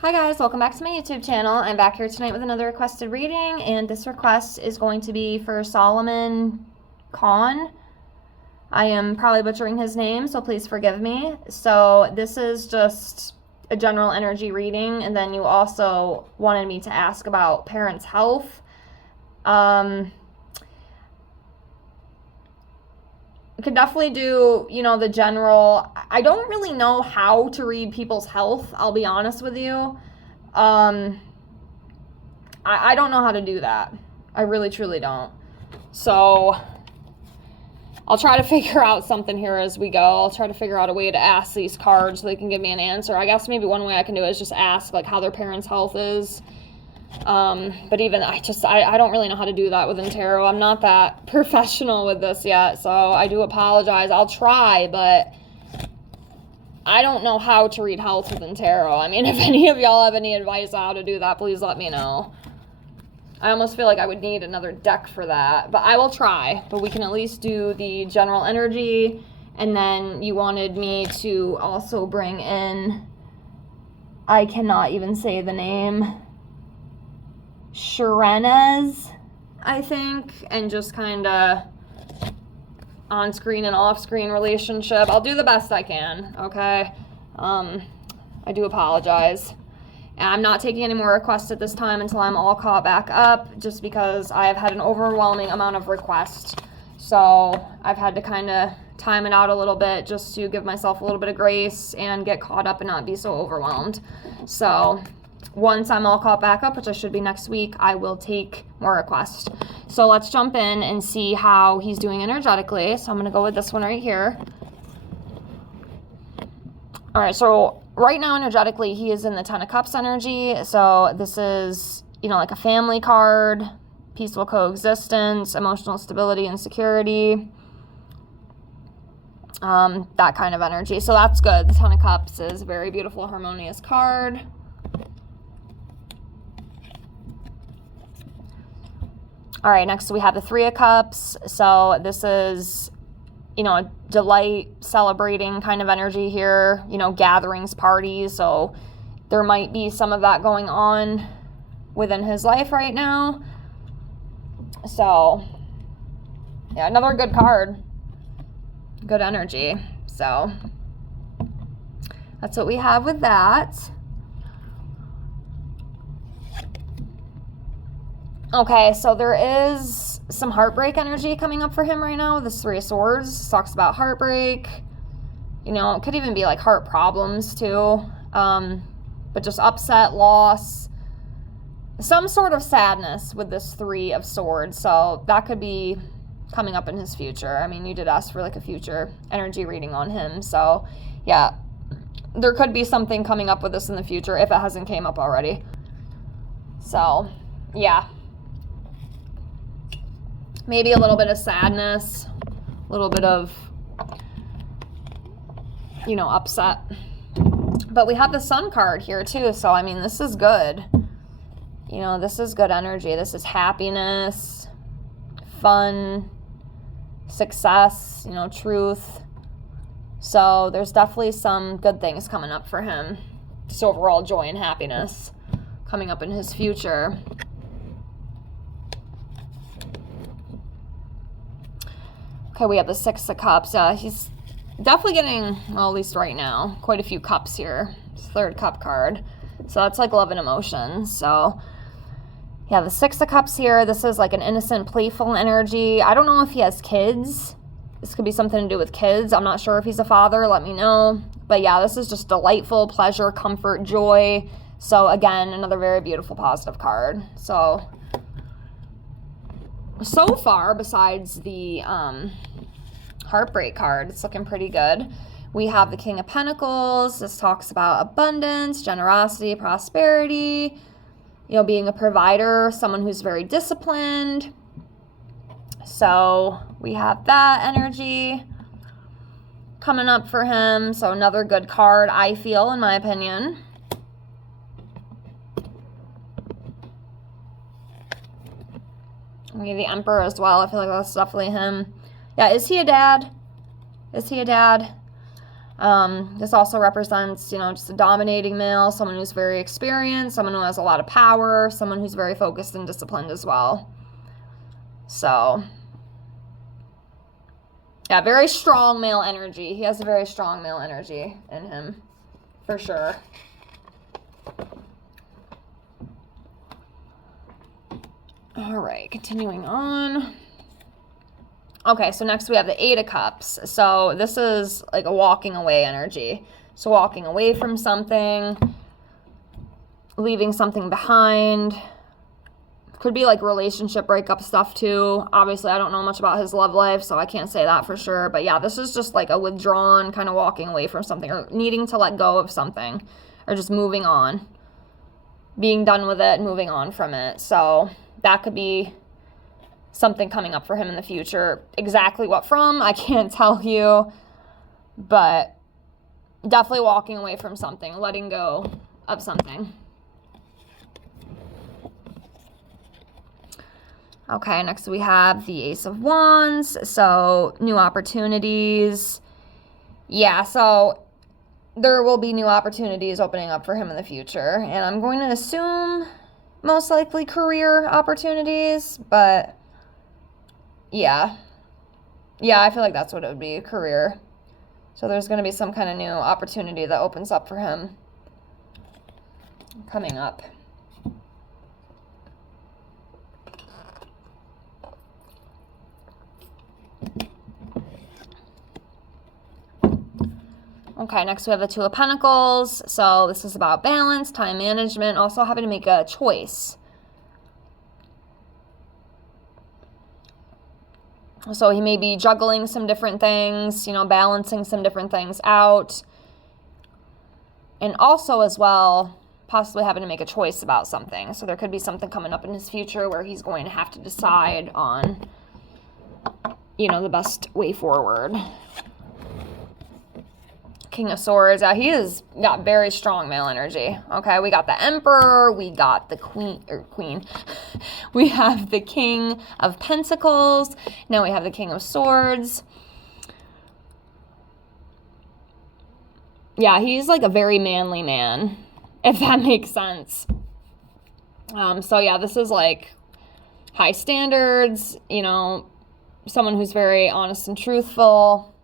Hi guys, welcome back to my YouTube channel. I'm back here tonight with another requested reading, and this request is going to be for Salman Khan. I am probably butchering his name, so please forgive me. So this is just a general energy reading, and then you also wanted me to ask about parents' health. I could definitely do, the general. I don't really know how to read people's health, I'll be honest with you. I don't know how to do that. I really, truly don't. So I'll try to figure out something here as we go. I'll try to figure out a way to ask these cards so they can give me an answer. I guess maybe one way I can do it is just ask, like, how their parents' health is. But even I don't really know how to do that within tarot. I'm not that professional with this yet, so I do apologize. I'll try, but I don't know how to read health within tarot. I mean, if any of y'all have any advice on how to do that, please let me know. I almost feel like I would need another deck for that, but I will try. But we can at least do the general energy, and then you wanted me to also bring in, I cannot even say the name, Sharenez, I think, and just kind of on-screen and off-screen relationship. I'll do the best I can, okay? I do apologize. And I'm not taking any more requests at this time until I'm all caught back up, just because I have had an overwhelming amount of requests. So I've had to kind of time it out a little bit just to give myself a little bit of grace and get caught up and not be so overwhelmed. So once I'm all caught back up, which I should be next week, I will take more requests. So let's jump in and see how he's doing energetically. So I'm going to go with this one right here. All right, so right now energetically, he is in the Ten of Cups energy. So this is, like a family card, peaceful coexistence, emotional stability and security, that kind of energy. So that's good. The Ten of Cups is a very beautiful, harmonious card. All right, next we have the Three of Cups. So this is, a delight, celebrating kind of energy here, gatherings, parties. So there might be some of that going on within his life right now. So, yeah, another good card. Good energy. So that's what we have with that. Okay, so there is some heartbreak energy coming up for him right now with this Three of Swords. This talks about heartbreak. It could even be like heart problems too. But just upset, loss, some sort of sadness with this Three of Swords. So that could be coming up in his future. I mean, you did ask for like a future energy reading on him. So yeah, there could be something coming up with this in the future if it hasn't came up already. So yeah. Maybe a little bit of sadness, a little bit of, upset. But we have the Sun card here too, so I mean, this is good. This is good energy. This is happiness, fun, success, truth. So there's definitely some good things coming up for him. Just overall joy and happiness coming up in his future. Okay, we have the Six of Cups. He's definitely getting, well, at least right now, quite a few cups here. Third cup card. So that's like love and emotions. So yeah, the Six of Cups here. This is like an innocent, playful energy. I don't know if he has kids. This could be something to do with kids. I'm not sure if he's a father. Let me know. But yeah, this is just delightful, pleasure, comfort, joy. So again, another very beautiful, positive card. So far, besides the heartbreak card, it's looking pretty good. We have the King of Pentacles. This talks about abundance, generosity, prosperity, being a provider, someone who's very disciplined. So we have that energy coming up for him. So another good card, I feel, in my opinion. Maybe the Emperor as well. I feel like that's definitely him. Yeah, is he a dad? Is he a dad? This also represents, just a dominating male, someone who's very experienced, someone who has a lot of power, someone who's very focused and disciplined as well. So, yeah, very strong male energy. He has a very strong male energy in him, for sure. All right, continuing on. Okay, so next we have the Eight of Cups. So this is like a walking away energy. So walking away from something, leaving something behind. Could be like relationship breakup stuff too. Obviously, I don't know much about his love life, so I can't say that for sure. But yeah, this is just like a withdrawn kind of walking away from something, or needing to let go of something, or just moving on. Being done with it, moving on from it. So that could be something coming up for him in the future. Exactly what from, I can't tell you. But definitely walking away from something, letting go of something. Okay, next we have the Ace of Wands. So new opportunities. Yeah, so there will be new opportunities opening up for him in the future. And I'm going to assume most likely career opportunities, but yeah, I feel like that's what it would be, career. So there's going to be some kind of new opportunity that opens up for him coming up. Okay, next we have the Two of Pentacles. So this is about balance, time management, also having to make a choice. So he may be juggling some different things, balancing some different things out. And also as well, possibly having to make a choice about something. So there could be something coming up in his future where he's going to have to decide on, the best way forward. King of Swords. He has got very strong male energy. Okay, we got the Emperor, we got the Queen. We have the King of Pentacles. Now we have the King of Swords. Yeah, he's like a very manly man, if that makes sense. So yeah, this is like high standards, someone who's very honest and truthful.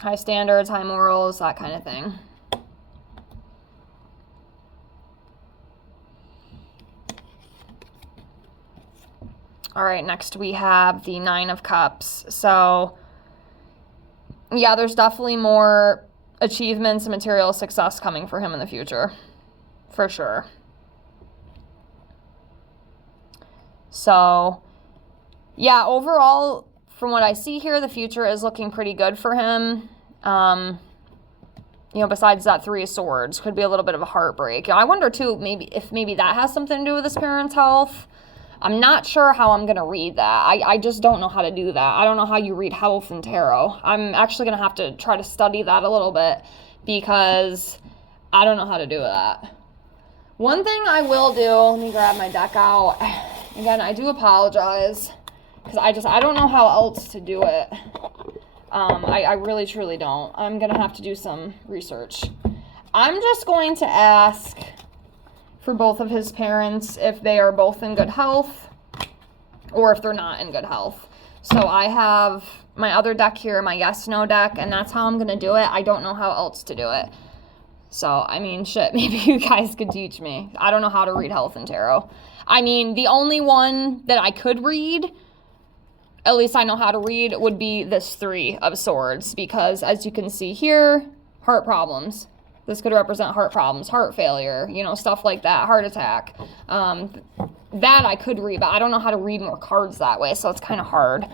High standards, high morals, that kind of thing. All right, next we have the Nine of Cups. So, yeah, there's definitely more achievements and material success coming for him in the future, for sure. So, yeah, overall, from what I see here, the future is looking pretty good for him. Besides that Three of Swords, could be a little bit of a heartbreak. I wonder, too, maybe that has something to do with his parents' health. I'm not sure how I'm going to read that. I just don't know how to do that. I don't know how you read health in tarot. I'm actually going to have to try to study that a little bit because I don't know how to do that. One thing I will do, let me grab my deck out. Again, I do apologize because I don't know how else to do it. I really, truly don't. I'm going to have to do some research. I'm just going to ask for both of his parents if they are both in good health or if they're not in good health. So I have my other deck here, my yes, no deck, and that's how I'm going to do it. I don't know how else to do it. So, shit, maybe you guys could teach me. I don't know how to read health in tarot. The only one that I could read, at least I know how to read, would be this Three of Swords, because as you can see here, heart problems. This could represent heart problems, heart failure, stuff like that, heart attack. That I could read, but I don't know how to read more cards that way, so it's kind of hard.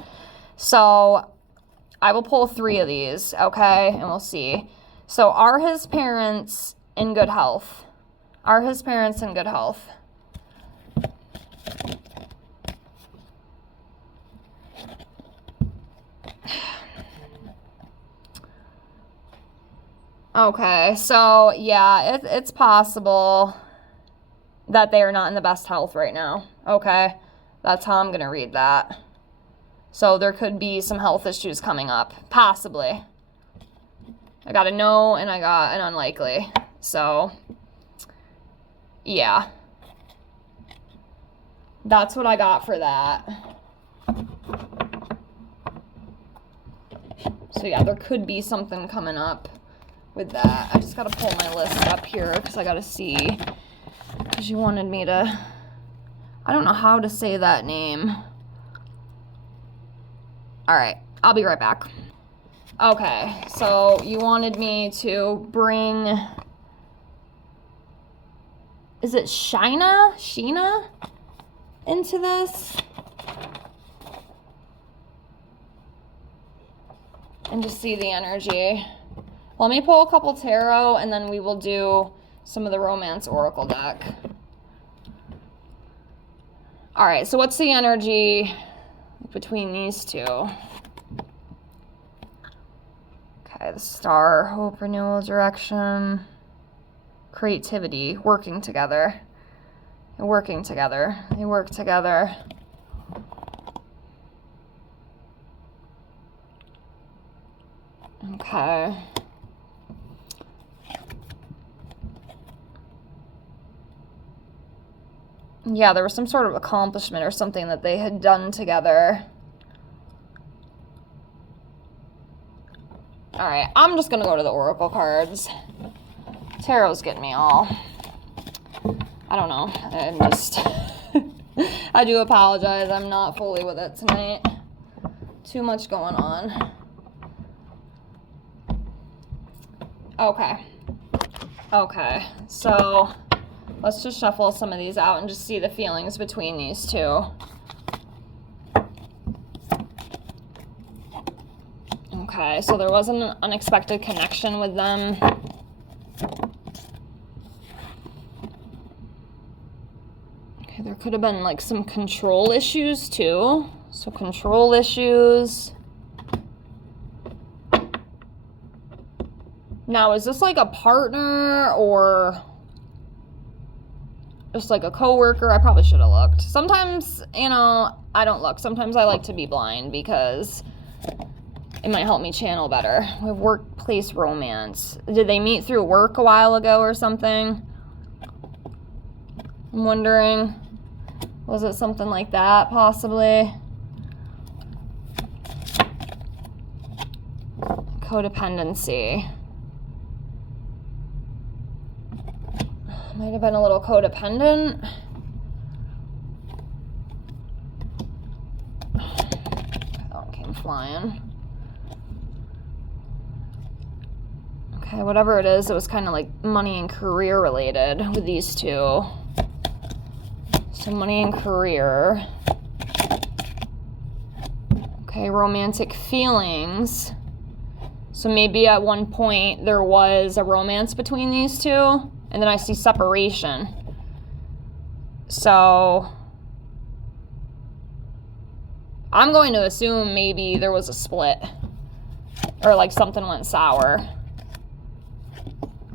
So I will pull 3 of these, okay, and we'll see. So are his parents in good health? Are his parents in good health? Okay, so yeah, it's possible that they are not in the best health right now. Okay, that's how I'm going to read that. So there could be some health issues coming up, possibly. I got a no and I got an unlikely. So, yeah. That's what I got for that. So yeah, there could be something coming up with that. I just got to pull my list up here because I got to see. Because you wanted me to... I don't know how to say that name. All right, I'll be right back. Okay, so you wanted me to bring... Is it Sheena into this? And just see the energy. Let me pull a couple tarot and then we will do some of the romance oracle deck. All right, so what's the energy between these two? Okay, the Star, hope, renewal, direction, creativity, working together. They're working together. They work together. Okay. Yeah, there was some sort of accomplishment or something that they had done together. All right, I'm just going to go to the oracle cards. Tarot's getting me all... I don't know. I'm just... I do apologize. I'm not fully with it tonight. Too much going on. Okay. Okay, so let's just shuffle some of these out and just see the feelings between these two. Okay, so there was an unexpected connection with them. Okay, there could have been like some control issues too. So control issues. Now, is this like a partner or just like a coworker? I probably should have looked. Sometimes, you know, I don't look. Sometimes I like to be blind because it might help me channel better. We have workplace romance. Did they meet through work a while ago or something? I'm wondering. Was it something like that, possibly? Codependency. Might have been a little codependent. That one came flying. Okay, whatever it is, it was kind of like money and career related with these two. So money and career. Okay, romantic feelings. So maybe at one point there was a romance between these two. And then I see separation. So I'm going to assume maybe there was a split. Or like something went sour.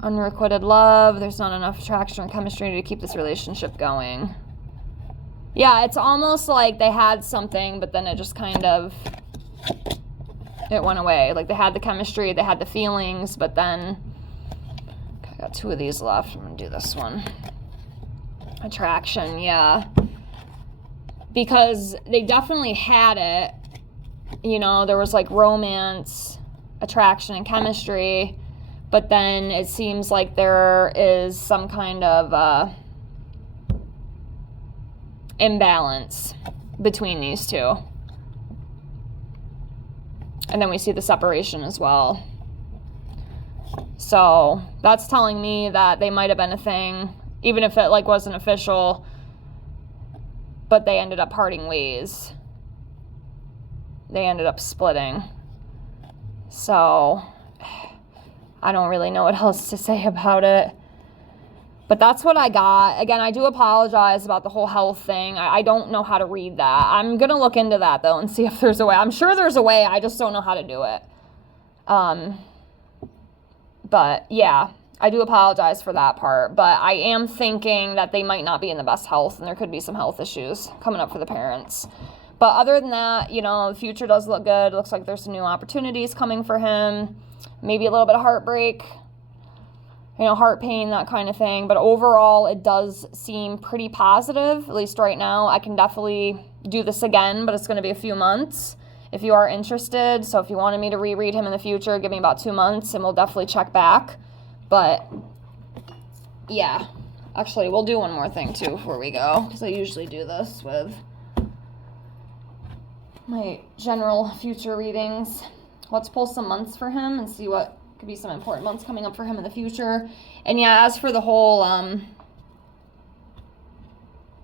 Unrequited love. There's not enough attraction or chemistry to keep this relationship going. Yeah, it's almost like they had something, but then it just kind of... it went away. Like they had the chemistry, they had the feelings, but then... Got two of these left. I'm going to do this one. Attraction, yeah. Because they definitely had it. You know, there was like romance, attraction, and chemistry. But then it seems like there is some kind of imbalance between these two. And then we see the separation as well. So that's telling me that they might have been a thing, even if it like wasn't official, but they ended up parting ways. They ended up splitting. So I don't really know what else to say about it. But that's what I got. Again, I do apologize about the whole health thing. I don't know how to read that. I'm going to look into that, though, and see if there's a way. I'm sure there's a way. I just don't know how to do it. But, yeah, I do apologize for that part. But I am thinking that they might not be in the best health, and there could be some health issues coming up for the parents. But other than that, you know, the future does look good. It looks like there's some new opportunities coming for him. Maybe a little bit of heartbreak, you know, heart pain, that kind of thing. But overall, it does seem pretty positive, at least right now. I can definitely do this again, but it's going to be a few months if you are interested. So if you wanted me to reread him in the future, give me about 2 months and we'll definitely check back. But yeah, actually, we'll do one more thing too before we go, because I usually do this with my general future readings. Let's pull some months for him and see what could be some important months coming up for him in the future. And yeah, as for the whole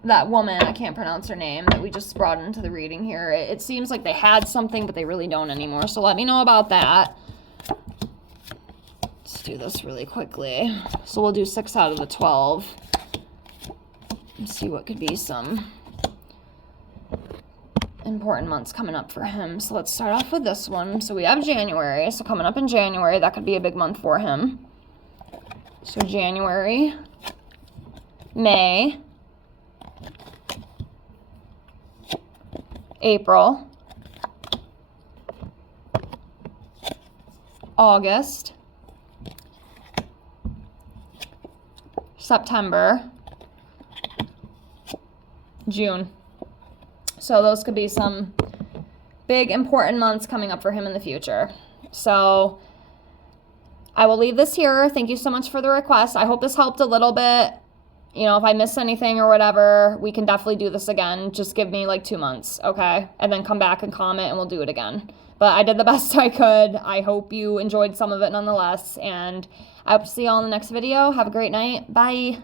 that woman, I can't pronounce her name, that we just brought into the reading here, it seems like they had something but they really don't anymore, so let me know about that. Let's do this really quickly. So we'll do 6 out of the 12 and see what could be some important months coming up for him. So let's start off with this one. So we have January. So coming up in January, that could be a big month for him. So January, May, April, August, September, June. So those could be some big important months coming up for him in the future. So I will leave this here. Thank you so much for the request. I hope this helped a little bit. You know, if I missed anything or whatever, we can definitely do this again. Just give me like 2 months, okay? And then come back and comment and we'll do it again. But I did the best I could. I hope you enjoyed some of it nonetheless. And I hope to see you all in the next video. Have a great night. Bye.